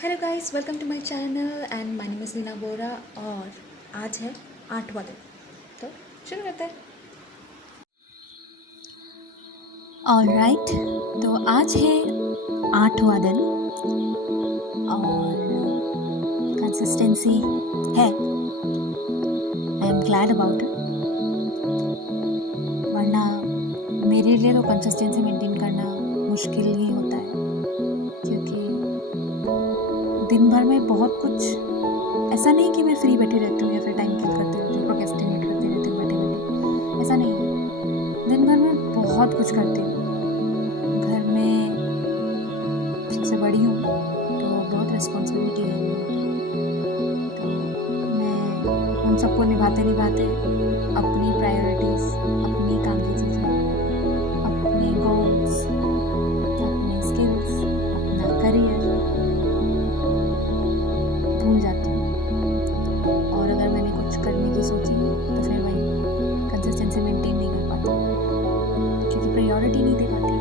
Hello guys, welcome to my channel and my name is Leena Bora. और आज है 8वां दिन, तो शुरू करते हैं। ऑलराइट, तो आज है 8वां दिन और कंसिस्टेंसी है। I am glad about it, वरना मेरे लिए तो कंसिस्टेंसी मेंटेन करना मुश्किल ही होता है, क्योंकि दिन भर में बहुत कुछ ऐसा नहीं कि मैं फ्री बैठी रहती हूँ या फिर टाइम किल करती रहती हूँ, प्रोक्रेस्टिनेट करती रहती हूँ बैठे बैठे, ऐसा नहीं है। दिन भर में बहुत कुछ करती हूँ। घर में सबसे बड़ी हूँ तो बहुत रिस्पॉन्सिबिलिटी है मेरी, तो मैं उन सबको निभाते निभाते अपनी प्रायोरिटीज़, अपनी काम की चीज़ें, अपने गोल्स, अपने स्किल्स, अपना करियर भूल जाती हूँ। और अगर मैंने कुछ करने की सोची तो फिर वही कंसिस्टेंसी मेंटेन नहीं कर पाती, क्योंकि प्रायोरिटी नहीं दे पाती।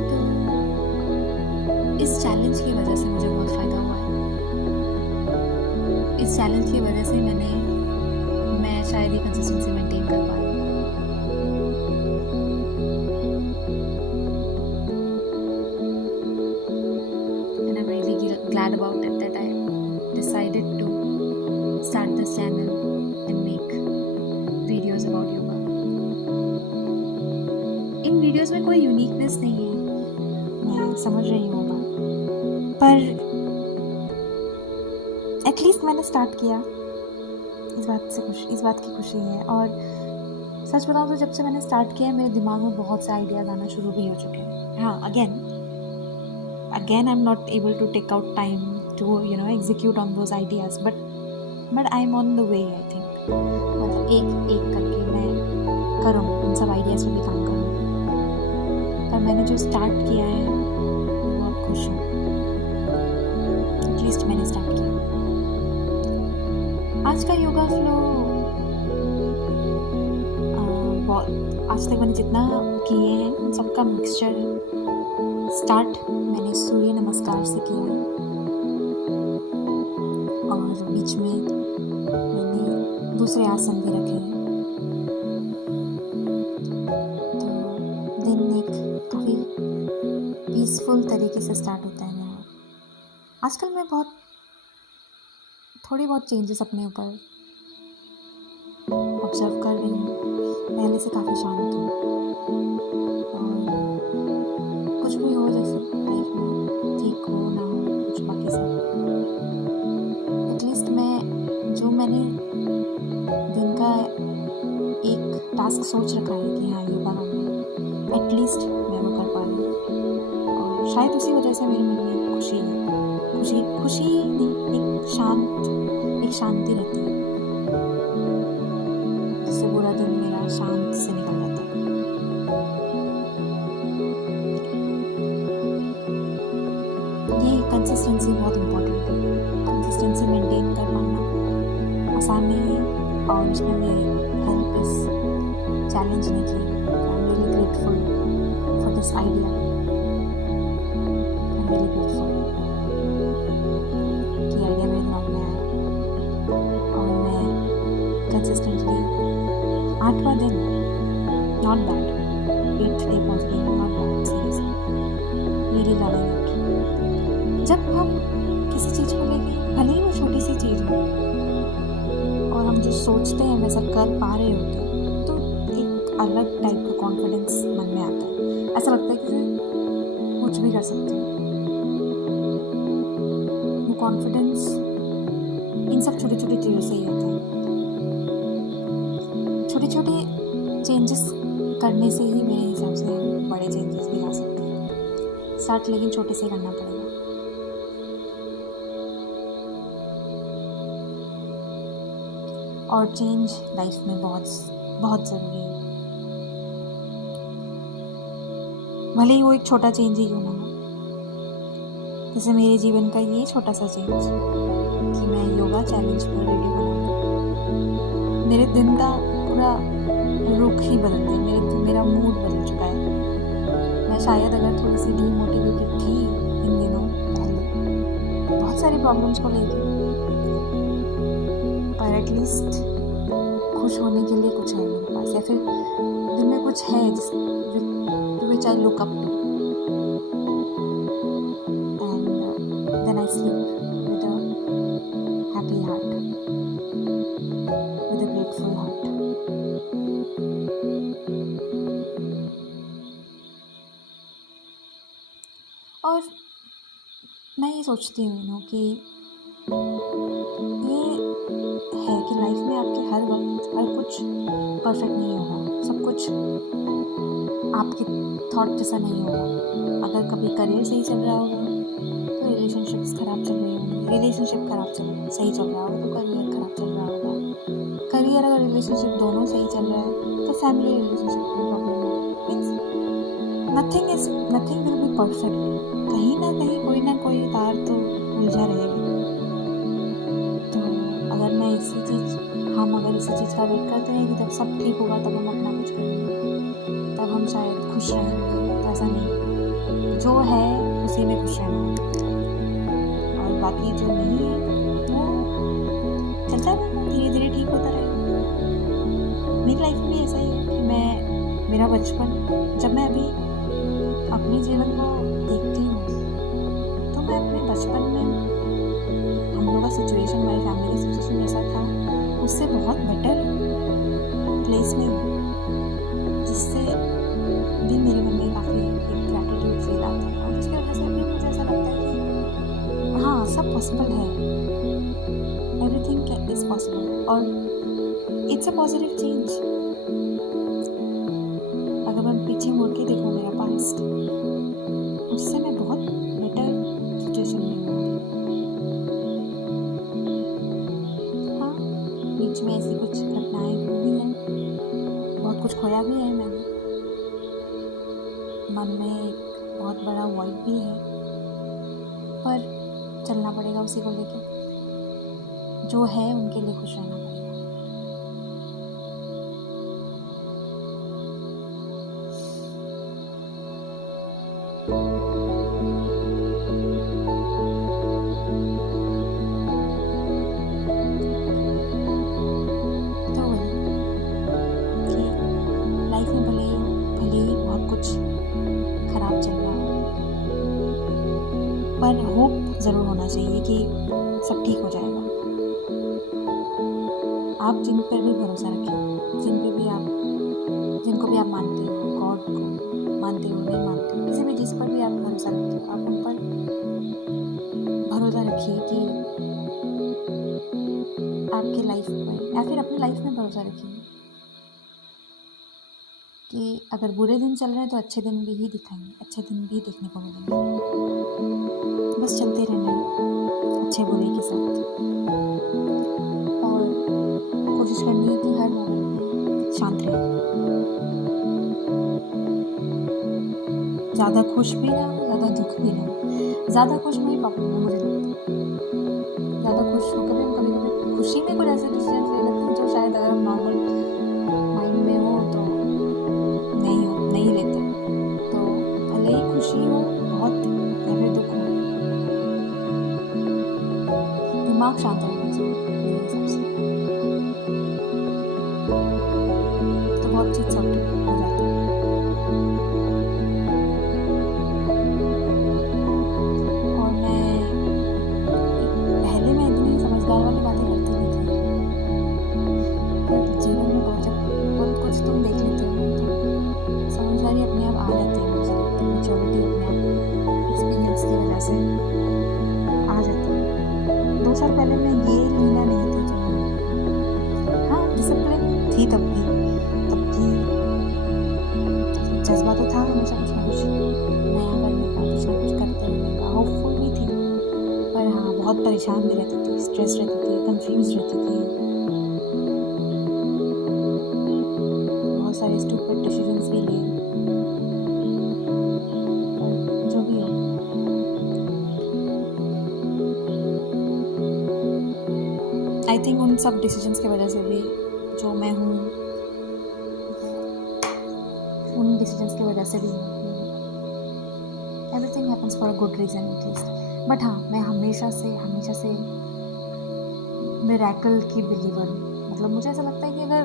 तो इस चैलेंज की वजह से मुझे बहुत फ़ायदा हुआ है। इस चैलेंज की वजह से मैं शायद ही कंसिस्टेंसी मेंटेन कर पाई। And I'm really glad about it that I decided to start this channel and make videos about yoga. In videos में कोई यूनिकनेस नहीं है, मैं समझ रही हूँ बात, पर एटलीस्ट मैंने स्टार्ट किया, इस बात की खुशी है। और सच बताऊँ तो जब से मैंने स्टार्ट किया है, मेरे दिमाग में बहुत से आइडियाज़ आना शुरू भी हो चुके हैं। हाँ, again I am not able to take out time to execute on those ideas, but I am on the way, I think. मतलब एक एक करके मैं करूँ, उन सब आइडियाज़ पर भी काम करूँ। पर मैंने जो स्टार्ट किया है मैं बहुत खुश हूँ, एटलीस्ट मैंने स्टार्ट किया। आज का योगा फ्लो आज तक मैंने जितना किए हैं उन सबका मिक्सचर स्टार्ट मैंने सूर्य नमस्कार से किया है, और बीच में मैंने दूसरे आसन भी रखे हैं। तो दिन एक काफ़ी पीसफुल तरीके से स्टार्ट होता है मेरा। आजकल मैं थोड़ी बहुत चेंजेस अपने ऊपर ऑब्जर्व कर रही हूँ। पहले से काफ़ी शांत हूँ, और कुछ भी हो जैसे लाइफ में, ठीक हो ना हो कुछ, बाकी सब एटलीस्ट मैंने दिन का एक टास्क सोच रखा है कि हाँ योगा करना है, एटलीस्ट मैं वो कर पा रही हूँ। और शायद उसी वजह से मेरे मन में खुशी नहीं, एक शांति रहती है, जिससे पूरा दिन मेरा शांत से निकल जाता है। ये कंसिस्टेंसी बहुत इम्पोर्टेंट है। कंसिस्टेंसी मेंटेन कर पाना आसान नहीं है, और उसमें मेरी हेल्प इस चैलेंज ने की। I am really grateful for this idea. I am really grateful कि आइडिया मेरे दिमाग में आया, और मैं कंसिस्टेंटली 8वां दिन, नॉट बैड, 8th डे पहुँच गई, not bad, seriously really loving it. जब हम किसी चीज़ को लेके, भले ही वो छोटी सी चीज़ हो, और हम जो सोचते हैं वैसा कर पा रहे होते हैं, तो एक अलग टाइप का कॉन्फिडेंस मन में आता है। ऐसा लगता है कि कुछ भी कर सकते हैं। वो कॉन्फिडेंस इन सब छोटी छोटी चीज़ों से ही आता है। छोटे छोटे चेंजेस करने से ही मेरे हिसाब से बड़े चेंजेस भी ला सकते हैं। स्टार्ट लेकिन छोटे से करना पड़ेगा। और चेंज लाइफ में बहुत बहुत ज़रूरी है, भले ही वो एक छोटा चेंज ही क्यों ना हो। जैसे मेरे जीवन का ये छोटा सा चेंज कि मैं योगा चैलेंज पर वीडियो बनाऊँ, मेरे दिन का पूरा रुख ही बदल दिया। मेरा मूड बदल चुका है। मैं शायद अगर थोड़ी सी डीमोटिवेटेड थी इन दिनों पहले, सारी प्रॉब्लम्स को लेके, पर एटलीस्ट खुश होने के लिए कुछ है मेरे पास, या फिर दिल में कुछ है to which I look up to, and then I sleep with a happy heart, with a grateful heart. और मैं ये सोचती हूँ कि ये है कि लाइफ में आपके हर वक्त हर कुछ परफेक्ट नहीं होगा, सब कुछ आपके थॉट जैसा नहीं होगा. अगर कभी करियर सही चल रहा होगा तो रिलेशनशिप्स खराब चल रही होंगी, रिलेशनशिप खराब सही चल रहा होगा तो करियर खराब चल रहा होगा, करियर अगर रिलेशनशिप दोनों सही चल रहा है तो फैमिली रिलेशनशिप में प्रॉब्लम होगा. Means nothing will be perfect. कहीं ना कहीं कोई ना कोई तार तो उलझा रहेगा. तो अगर हम अगर इसी चीज़ का वेट करते हैं कि जब सब ठीक होगा तब हम अपना कुछ करेंगे, तब हम शायद खुश रहेंगे, तो ऐसा नहीं. जो है उसी में खुश रहना है, और बाकी जो नहीं है वो चलता रहेगा, धीरे धीरे ठीक होता रहेगा. मेरी लाइफ में भी ऐसा ही है कि मेरा बचपन, जब मैं अभी अपने जीवन को देखती हूँ तो मैं अपने बचपन में हम लोग का सिचुएशन, हमारी फैमिली का सिचुएशन जैसा था उससे बहुत बेटर प्लेस में हूँ, जिससे भी मेरे मन में काफ़ी एक ग्रैटिट्यूड फील आता है, और जिसकी वजह से भी मुझे ऐसा लगता है कि हाँ, सब पॉसिबल है, एवरीथिंग इज़ पॉसिबल, और इट्स अ पॉजिटिव चेंज. अगर मैं पीछे मुड़ के देखूँ मेरा पास्ट, उससे मैं बहुत बेटर सिचुएशन में हूँ. हाँ, बीच में ऐसी कुछ घटनाएं हुई हैं, बहुत कुछ खोया भी है मैंने, मन में एक बहुत बड़ा वॉइड भी है, पर चलना पड़ेगा उसी को लेके. जो है उनके लिए खुश रहना पड़ेगा. पर होप ज़रूर होना चाहिए कि सब ठीक हो जाएगा. आप जिन पर भी भरोसा रखें, जिनको भी आप मानते हो, गॉड को मानते हो नहीं मानते हो, किसी भी चीज़ पर भी आप भरोसा रखते हो, आप उन पर भरोसा रखिए कि आपके लाइफ में, या फिर अपनी लाइफ में भरोसा रखिए कि अगर बुरे दिन चल रहे हैं तो अच्छे दिन भी ही दिखाएंगे, अच्छे दिन भी देखने को मिलेंगे. बस चलते रहना है अच्छे बुरे के साथ, और कोशिश करनी है कि हर मोमेंट में शांत रहे. ज़्यादा खुश भी ना, ज़्यादा दुख भी ना. ज़्यादा खुश में ही प्रॉब्लम है मुझे लगता है. ज़्यादा खुश होकर भी हम कभी कभी खुशी में कुछ ऐसे डिसीजन ले लेते हैं जो शायद अगर हम नॉर्मल माइंड में हो तो नहीं लेते. तो भले ही खुशी हो बहुत या फिर दुख हो, दिमाग शांत रहना चाहिए मेरे हिसाब से, तो बहुत चीज़ सब हो जाती है. और पहले मैं इतनी समझदार वाली बातें करती नहीं थी, पर जीवन में बहुत कुछ तुम देख लेते हो तो समझदारी अपने आप आ जाती है. मुझे लगता है मैच्योरिटी अपने आप एक्सपीरियंस की वजह से आ जाती है. 2 साल पहले मैं ये लीना नहीं थी जो मैं, हाँ डिसिप्लिन थी तब भी जज्बा तो था हमेशा कुछ ना कुछ नया करने का, कुछ ना कुछ करते रहने का, होपफुल भी थी, पर हाँ बहुत परेशान भी रहती थी, स्ट्रेस रहती थी, कंफ्यूज रहती थी, बहुत सारे स्टूपिड डिसीजंस भी लिए. पर जो भी हो, आई थिंक उन सब डिसीजंस की वजह से भी जो मैं हूँ, उन डिसीजंस की वजह से भी everything happens for a good reason at least. But हाँ, मैं हमेशा से मिरेकल की बिलीवर हूँ। मतलब मुझे ऐसा लगता है कि अगर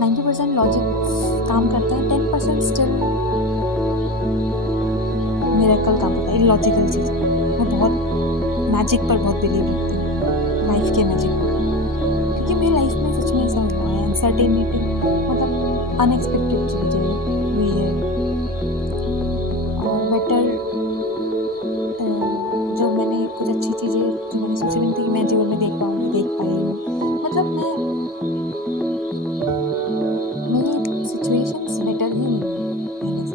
90% लॉजिक काम करता है, 10% स्टिल मिरेकल काम करता है, इलॉजिकल चीज़। मैं बहुत मैजिक पर बहुत बिलीव रखती हूँ, लाइफ के मैजिक पर, क्योंकि मेरी लाइफ में सच में ऐसा हुआ है। अनसर्टेनिटी मतलब अनएक्सपेक्टेड चीज़ें हुई है, और बेटर जो मैंने कुछ अच्छी चीज़ें जो मैंने सोची भी नहीं थी कि मैं जीवन में देख पाऊँगी, देख पाई हूँ। मतलब मेरी सिचुएशंस बेटर ही हुई हैं पहले से,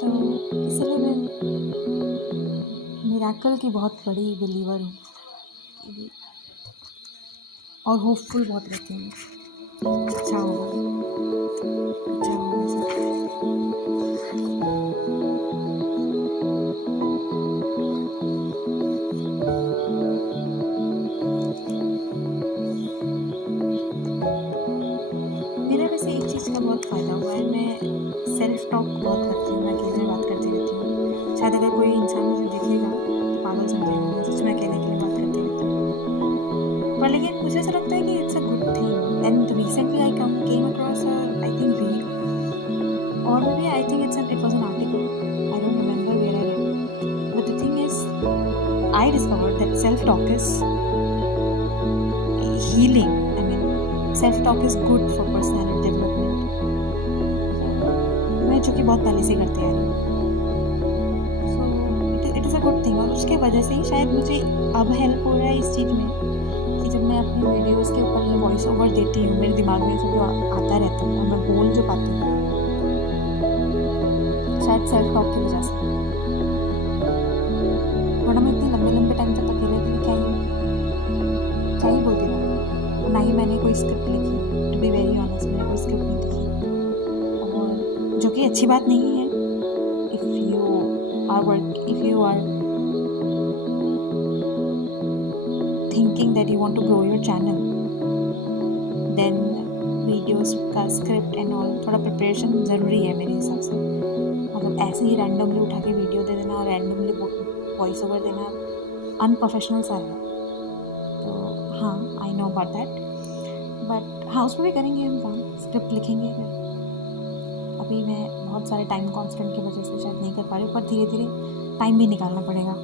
तो इसलिए मैं मिरेकल की बहुत बड़ी बिलीवर हूँ और होपफुल बहुत रहती हूँ। अच्छा होगा, अच्छा होगा सब। मेरा वैसे एक चीज़ का बहुत फ़ायदा हुआ है, मैं सेल्फ टॉक बहुत करती हूँ, मैं अकेले में बात करती रहती हूँ। शायद अगर कोई इंसान मुझे देखेगा तो पागल समझेगा, मैं सच में अकेले बात करती रहती हूँ। पर लेकिन मुझे ऐसा लगता है कि it's a good thing. And recently I came across I think reel, और may I think it was an article, I don't remember where I read, but the thing is I discovered that self talk is healing. I mean, self-talk is good for personality development. मैं चूँकि बहुत पहले से करते आ रही हूँ, so it is a good thing। और उसके वजह से ही शायद मुझे अब हेल्प हो रहा है इस चीज़ में कि जब मैं अपनी वीडियोस के ऊपर ये वॉइस ओवर देती हूँ, मेरे दिमाग में सब आता रहता है और मैं बोल जो पाती हूँ, शायद सेल्फ टॉक की वजह से। वरना मैं इतने लंबे टाइम तक अकेले क्या ही बोलती रहूँ। ना ही मैंने कोई स्क्रिप्ट लिखी, टू बी वेरी ऑनेस्ट, मैंने कोई स्क्रिप्ट नहीं लिखी, और जो कि अच्छी बात नहीं है। If you are thinking that you want to grow your channel, then videos का स्क्रिप्ट एंड ऑल थोड़ा प्रिपरेशन ज़रूरी है मेरे हिसाब से। मतलब ऐसे ही रैंडमली उठा के वीडियो दे देना और रैंडमली वॉइस ओवर देना अनप्रोफेशनल सा है। तो हाँ, I know about that, but हाँ, उस पर भी करेंगे हम काम, स्क्रिप्ट लिखेंगे। अभी मैं बहुत सारे टाइम कॉन्स्टेंट की वजह से शायद नहीं कर पा रही हूँ, पर धीरे धीरे टाइम भी निकालना पड़ेगा,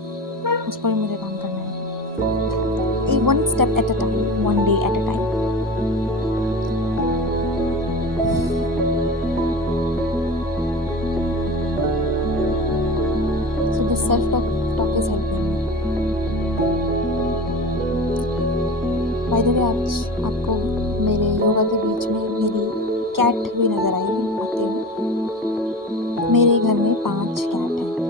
उस पर भी मुझे काम करना है। One step at a time, one day at a time. So this self talk is helping. By the way, आज आपको मेरे योगा के बीच में मेरी कैट भी नज़र आई आते हुए। मेरे घर में 5 कैट हैं।